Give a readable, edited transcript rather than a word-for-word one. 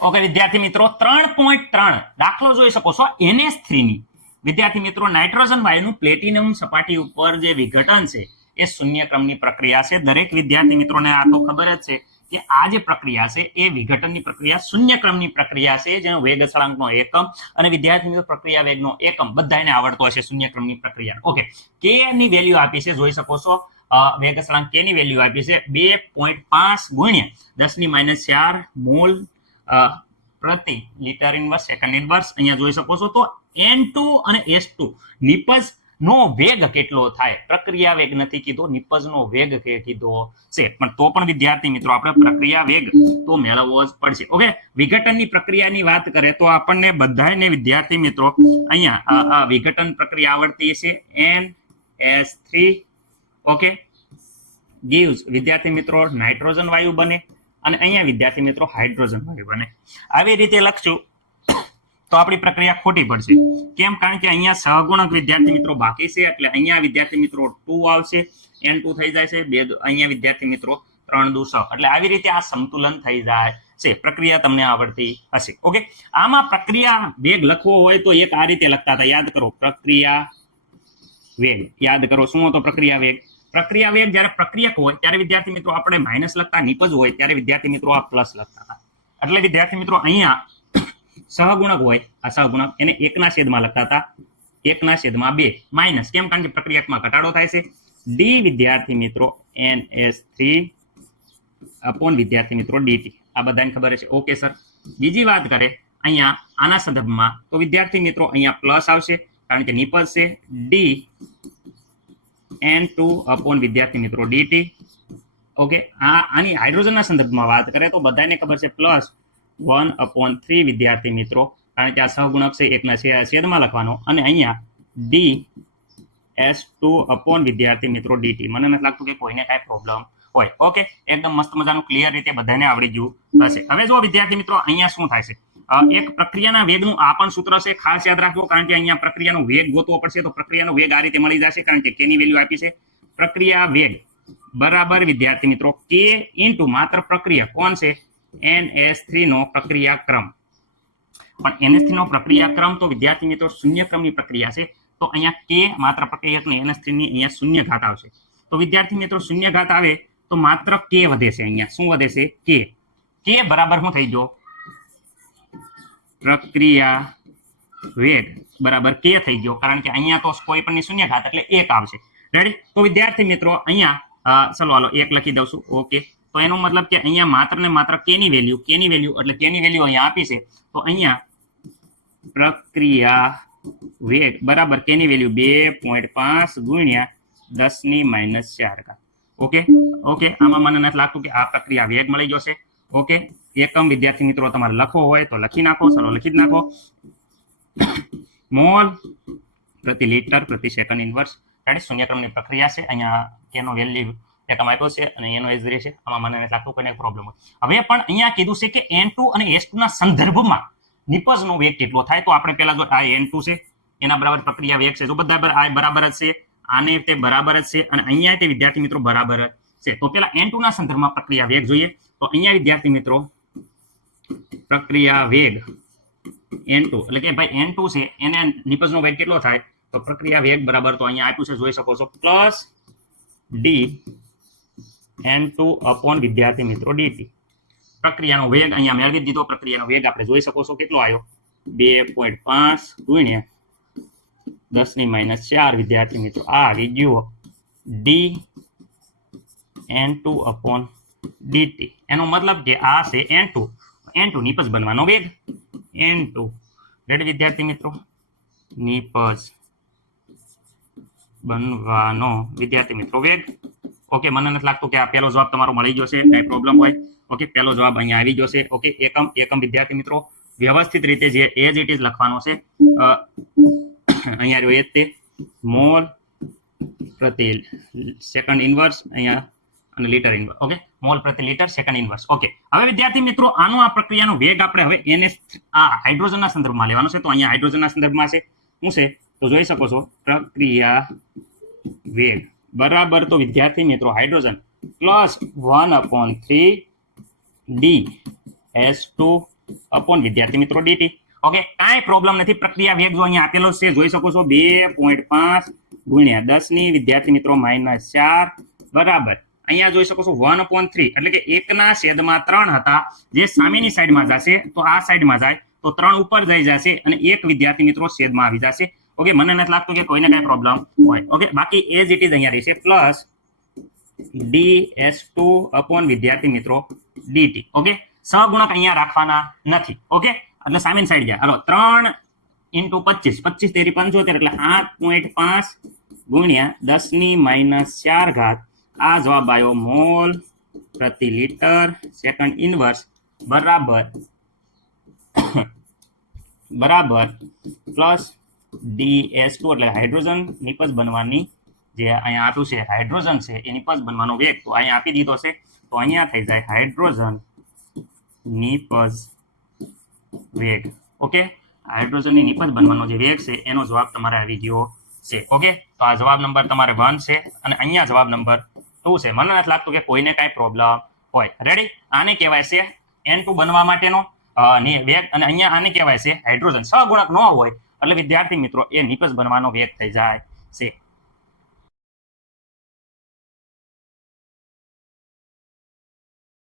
Okay વિદ્યાર્થી મિત્રો 3.3 દાખલો જોઈ શકો છો NH3 ની વિદ્યાર્થી મિત્રો નાઇટ્રોજન વાયુનું પ્લેટિનમ સપાટી ઉપર જે વિઘટન છે એ શૂન્ય ક્રમની પ્રક્રિયા છે. દરેક વિદ્યાર્થી મિત્રોને આ તો ખબર જ છે કે આ જે પ્રક્રિયા છે એ વિઘટનની પ્રક્રિયા શૂન્ય ક્રમની પ્રક્રિયા છે, જેનો વેગ અચળાંકનો એકમ અને વિદ્યાર્થી મિત્રો પ્રક્રિયા વેગનો એકમ બધાને આવડતો હશે શૂન્ય ક્રમની પ્રક્રિયા. ઓકે, કે ની વેલ્યુ આપી છે, જોઈ શકો છો વેગ અચળાંક કે ની વેલ્યુ આપી છે 2.5 ગુણ્યા 10⁻⁴ મોલ પ્રતિ લિટર ઇન્વર્સ સેકન્ડ ઇન્વર્સ. અહીંયા જોઈ શકો છો તો N2 અને S2 નિપજ નો વેગ કેટલો થાય, પ્રક્રિયા વેગ નથી કીધો, નિપજ નો વેગ કીધો છે, પણ તો પણ વિદ્યાર્થી મિત્રો આપણે પ્રક્રિયા વેગ તો મેળવવો જ પડશે. ઓકે, વિઘટનની પ્રક્રિયાની વાત કરે તો આપણને બધાને વિદ્યાર્થી મિત્રો અહીંયા વિઘટન પ્રક્રિયા આવડતી છે. NH3 ઓકે gives વિદ્યાર્થી મિત્રો નાઇટ્રોજન વાયુ બને અને અહીંયા વિદ્યાર્થી મિત્રો હાઇડ્રોજન વાયુ બને. આવી રીતે લખશું તો આપણી પ્રક્રિયા ખોટી પડશે. કેમ? કારણ કે અહીંયા સહગુણક વિદ્યાર્થી મિત્રો બાકી છે, એટલે અહીંયા વિદ્યાર્થી મિત્રો 2 આવશે, N2 થઈ જાય છે, અહીંયા વિદ્યાર્થી મિત્રો 3 દુ 6, એટલે આવી રીતે આ સંતુલન થઈ જાય છે. પ્રક્રિયા તમને આવડતી હશે. ઓકે, આમાં પ્રક્રિયા વેગ લખવો હોય તો એક આ રીતે લખતા હતા, યાદ કરો, પ્રક્રિયા વેગ યાદ કરો. શું હતો પ્રક્રિયા વેગ? પ્રક્રિયા વેગ જ્યારે પ્રક્રિયક હોય ત્યારે વિદ્યાર્થી મિત્રો આપણે માઇનસ લખતા, નિપજ હોય ત્યારે વિદ્યાર્થી મિત્રો આ પ્લસ લખતા હતા. એટલે વિદ્યાર્થી મિત્રો અહીંયા સહગુણક હોય, આ સહગુણક એને 1/છેદમાં લખતા હતા, 1/2 માઇનસ. કેમ? કારણ કે પ્રક્રિયકમાં ઘટાડો થાય છે. ડી વિદ્યાર્થી મિત્રો NH3 અપોન વિદ્યાર્થી મિત્રો dt. આ બધાને ખબર છે. ઓકે સર, બીજી વાત કરે અહીંયા આના સંદર્ભમાં તો વિદ્યાર્થી મિત્રો અહીંયા પ્લસ આવશે, કારણ કે નિપજ છે. ડી N2 અપોન વિદ્યાર્થી મિત્રો dt. ઓકે, આની હાઇડ્રોજનના સંદર્ભમાં વાત કરે તો બધાને ખબર છે +1/3 વિદ્યાર્થી મિત્રો, કારણ કે આ સહગુણક છે 1/છેદમાં લખવાનો, અને અહીંયા DS2 અપોન વિદ્યાર્થી મિત્રો dt. મને નથી લાગતું કે કોઈને કાંઈ પ્રોબ્લેમ હોય. ઓકે, એકદમ મસ્ત મજાનું ક્લિયર રીતે બધાને આવડી ગયું હશે. હવે જો વિદ્યાર્થી મિત્રો અહીંયા શું થાય છે, એક પ્રક્રિયાના વેગનું આ પણ સૂત્ર છે, ખાસ યાદ રાખજો, કારણ કે અહીંયા પ્રક્રિયાનો વેગ ગોતવો પડશે. તો પ્રક્રિયાનો વેગ આ રીતે મળી જશે, કારણ કે કેની વેલ્યુ આપી છે. પ્રક્રિયા વેગ બરાબર વિદ્યાર્થી મિત્રો k ઇન્ટુ માત્ર પ્રક્રિયા કોણ છે, NH3 નો પ્રક્રિયા ક્રમ. પણ NH3 નો પ્રક્રિયા ક્રમ તો વિદ્યાર્થી મિત્રો શૂન્ય ક્રમની પ્રક્રિયા છે, તો અહીંયા k માત્ર પ્રક્રિયકની NH3 ની અહીંયા શૂન્ય ઘાત આવશે. તો વિદ્યાર્થી મિત્રો શૂન્ય ઘાત આવે તો માત્ર k વધે છે. અહીંયા શું વધે છે? k બરાબર શું થઈ ગયો? પ્રક્રિયા વેગ બરાબર k થઈ ગયો, કારણ કે અહીંયા તો કોઈ પણની શૂન્ય ઘાત એટલે 1 આવશે. રેડી? તો વિદ્યાર્થી મિત્રો અહીંયા ચલો હાલો 1 લખી દઉં છું. ઓકે, તો એનો મતલબ કે અહીંયા માત્ર ને માત્ર k ની વેલ્યુ એટલે k ની વેલ્યુ અહીંયા આપી છે, તો અહીંયા પ્રક્રિયા વેગ બરાબર k ની વેલ્યુ 2.5 ગુણ્યા 10⁻⁴. ઓકે, આમાં મને નથી લાગતું કે આ પ્રક્રિયા વેગ મળી જશે. ઓકે, એકમ વિદ્યાર્થી મિત્રો તમારે લખવો હોય તો લખી નાખો, ચલો લખી જ નાખો. મોલ પ્રતિ લિટર પ્રતિ સેકન્ડ ઇન્વર્સ. શૂન્ય ક્રમની પ્રક્રિયા છે. અહીંયા કેનો વેલ્યુ એકમ આપ્યો છે અને એનો H0 છે. આમાં મને નથી લાગતું કોઈને પ્રોબ્લેમ હોય. હવે પણ અહીંયા કીધું છે કે N2 અને S2 ના સંદર્ભમાં નિપજનો વેગ કેટલો થાય, તો આપણે પહેલા જો આ N2 છે એના બરાબર પ્રક્રિયા વેગ છે, જો બધા આ બરાબર જ છે, આને તે બરાબર જ છે, અને અહીંયા તે વિદ્યાર્થી મિત્રો બરાબર જ છે. તો પહેલા N2 ના સંદર્ભમાં પ્રક્રિયા વેગ જોઈએ. તો અહીંયા વિદ્યાર્થી મિત્રો પ્રક્રિયા વેગ N2 એટલે કે ભાઈ N2 છે એને નિપજનો વેગ કેટલો થાય, તો પ્રક્રિયા વેગ બરાબર તો અહીંયા આપ્યું છે, જોઈ શકો છો, પ્લસ ડી N2 અપોન વિદ્યાર્થી મિત્રો dt. પ્રક્રિયાનો વેગ અહીંયા મેળવી દીધો. પ્રક્રિયાનો વેગ આપણે જોઈ શકો છો કેટલો આવ્યો, 2.5 ગુણ્યા 10⁻⁴ વિદ્યાર્થી મિત્રો આ આવી ગયો ડી N2 અપોન dt. એનો મતલબ કે આ છે N2 નિપજ બનવાનો વેગ. N2 રેડ વિદ્યાર્થી મિત્રો, નિપજ બનવાનો વિદ્યાર્થી મિત્રો વેગ. ઓકે, મને નથી લાગતું કે આ પહેલો જવાબ તમારો મળી ગયો છે, કઈ પ્રોબ્લેમ હોય. ઓકે, પહેલો જવાબ અહીંયા આવી ગયો છે. ઓકે, એકમ વિદ્યાર્થી મિત્રો વ્યવસ્થિત રીતે જે એઝ ઇટ ઇઝ લખવાનો છે. અહીંયા રહ્યો એ તે મોલ પ્રતિ સેકન્ડ ઇન્વર્સ અહીંયા અને લિટર ઇન્વર્સ. ઓકે, મોલ પ્રતિ લિટર સેકન્ડ ઇન્વર્સ. ઓકે, હવે વિદ્યાર્થી મિત્રો આનો આ પ્રક્રિયાનો વેગ આપણે હવે NH આ હાઇડ્રોજનના સંદર્ભમાં લેવાનો છે. તો અહીંયા હાઇડ્રોજનના સંદર્ભમાં છે શું છે, તો જોઈ શકો છો પ્રક્રિયા વેગ બરાબર તો વિદ્યાર્થી મિત્રો હાઇડ્રોજન +1/3 DS2 અપોન વિદ્યાર્થી મિત્રો dt. ઓકે, કાંઈ પ્રોબ્લેમ નથી. પ્રક્રિયા વેગ જો અહીંયા આપેલો છે, જોઈ શકો છો 2.5 ગુણ્યા 10 ની વિદ્યાર્થી મિત્રો -4 બરાબર. અહીંયા જોઈ શકો છો 1/3 એટલે કે 1/3 હતા, જે સામેની સાઈડમાં જશે તો આ સાઈડમાં જાય તો 3 ઉપર જઈ જશે અને 1 વિદ્યાર્થી મિત્રો છેદમાં આવી જશે. ઓકે, મને નથી લાગતું કે કોઈને કઈ પ્રોબ્લેમ હોય. ઓકે, બાકી એઝ ઇટ ઇઝ અહીંયા રહેશે પ્લસ ds2 અપોન વિદ્યાર્થી મિત્રો dt. ઓકે, સહગુણક અહીંયા રાખવાના નથી. ઓકે, એટલે સામેની સાઈડ જાય. હાલો 3 × 25 25 તેરી 75 એટલે 8.5 ગુણ્યા 10 ની -4 ઘાત. આ જવાબ આવ્યો મોલ પ્રતિ લિટર સેકન્ડ ઇનવર્સ બરાબર બરાબર પ્લસ ds2 એટલે હાઇડ્રોજન નિપજ બનવાની જે અહીંયા આપ્યું છે હાઇડ્રોજન છે એ નિપજ બનવાનો વેગ તો અહીંયા આપી દીધો છે, તો અહીંયા થઈ જાય હાઇડ્રોજન નિપજ વેગ. ઓકે, હાઇડ્રોજનની નિપજ બનવાનો જે વેગ છે એનો જવાબ તમારે આવી ગયો છે. ઓકે, તો આ જવાબ નંબર તમારે 1 છે અને અહીંયા જવાબ નંબર 2 છે. મને નથી લાગતું કે કોઈને કાંઈ પ્રોબ્લેમ હોય. રેડી? આને કહેવાય છે N2 બનવા માટેનો વેગ અને અહીંયા આને કહેવાય છે હાઇડ્રોજન. સહગુણક ન હોય એટલે વિદ્યાર્થી મિત્રો એ નિપજ બનવાનો વેગ થઈ જાય છે.